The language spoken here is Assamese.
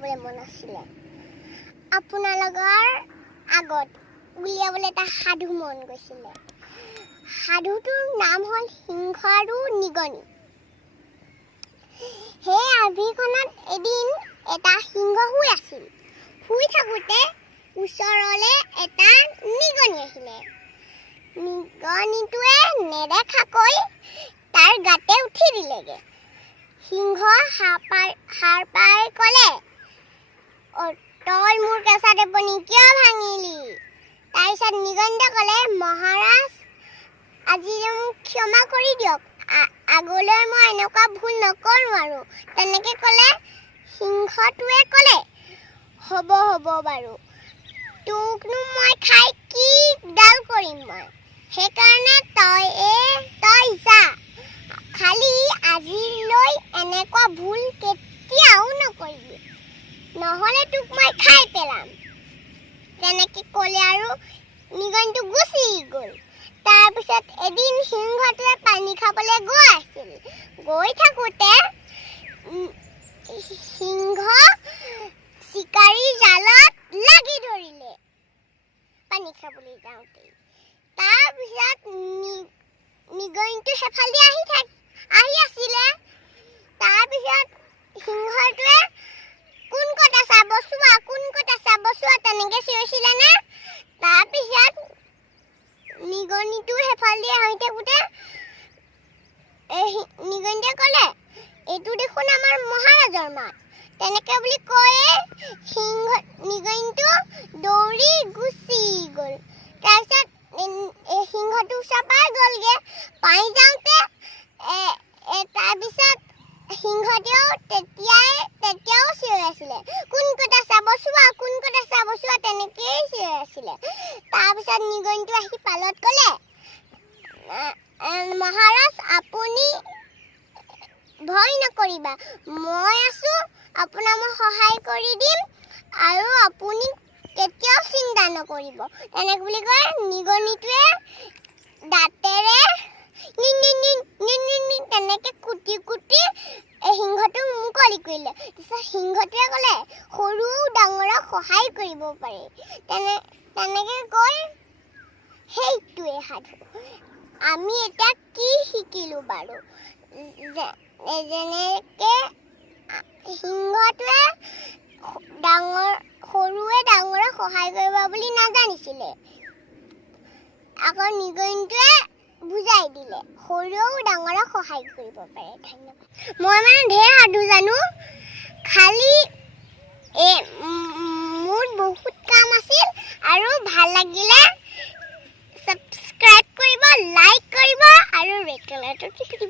ক'বলৈ মন আছিলে আপোনালোকৰ আগত উলিয়াবলৈ এটা সাধু মন গৈছিলে সাধুটোৰ নাম হ'ল সিংহ আৰু নিগনি সেই আভিখনত এদিন এটা সিংহ শুই আছিল শুই থাকোঁতে ওচৰলৈ এটা নিগনি আহিলে নিগনিটোৱে নেদেখাকৈ তাৰ গাতে উঠি দিলেগে সিংহ সাৰ পাই ক'লে তই মোৰ কেঁচা টেপনি কিয় ভাঙিলি তাৰপিছত নিগনিটোৱে ক'লে মহাৰাজ আজি মোক ক্ষমা কৰি দিয়ক আগলৈ মই এনেকুৱা ভুল নকৰোঁ আৰু তেনেকৈ ক'লে সিংহটোৱে ক'লে হ'ব বাৰু তোকনো মই খাই কি ডাল কৰিম মই সেইকাৰণে তই যা খালি আজিলৈ এনেকুৱা ভুল কেতিয়াও নকৰিবি নহ'লে তোক মই খাই পেলাম তেনেকৈ ক'লে আৰু নিগনিটো গুচি গ'ল তাৰপিছত এদিন সিংহটোৱে পানী খাবলৈ গৈ থাকোঁতে সিংহ চিকাৰী জালত লাগি ধৰিলে পানী খাবলৈ যাওঁতে তাৰপিছত নিগনিটো সেইফালে আহি আছিলে তাৰপিছত সিংহটোৱে কোন ক'ত আছা বচোৱা তেনেকৈ চিঞৰিছিলে নে তাৰপিছত নিগনিটো সেইফালে আহি থাকোঁতে নিগনিটোৱে ক'লে এইটো দেখোন আমাৰ মহাৰাজৰ মাত তেনেকৈ বুলি কৈয়ে নিগনিটো দৌৰি গুচি গ'ল তাৰপিছত সিংহটো ওচৰ পাই গ'লগৈ পাই যাওঁতে তাৰপিছত সিংহটোৱেও তেতিয়াও চিঞৰি আছিলে কোন ক'ত আছা বচোৱা তেনেকৈয়ে চিঞৰি আছিলে তাৰপিছত নিগনিটো আহি পালত ক'লে মহাৰাজ আপুনি ভয় নকৰিবা মই আছোঁ আপোনাক মই সহায় কৰি দিম আৰু আপুনি কেতিয়াও চিন্তা নকৰিব তেনেকৈ বুলি কয় নিগনিটোৱে দাঁতেৰে তেনেকৈ কুটি সিংহটো মুকলি কৰিলে তাৰপিছত সিংহটোৱে ক'লে সৰুও ডাঙৰক সহায় কৰিব পাৰি তেনেকৈ কৈ সেইটোৱে সাধু আমি এতিয়া কি শিকিলোঁ বাৰু যেনেকৈ সিংহটোৱে সৰুৱে ডাঙৰক সহায় কৰিব বুলি নাজানিছিলে আকৌ নিগনিটোৱে বুজাই দিলে সৰুৱেও ডাঙৰক সহায় কৰিব পাৰে ধন্যবাদ মই মানে ঢেৰ সাধু জানো খালি মোৰ বহুত কাম আছিল আৰু ভাল লাগিলে ছাবস্ক্ৰাইব কৰিব লাইক কৰিব আৰু ৰেড কালাৰটো টিপি দিব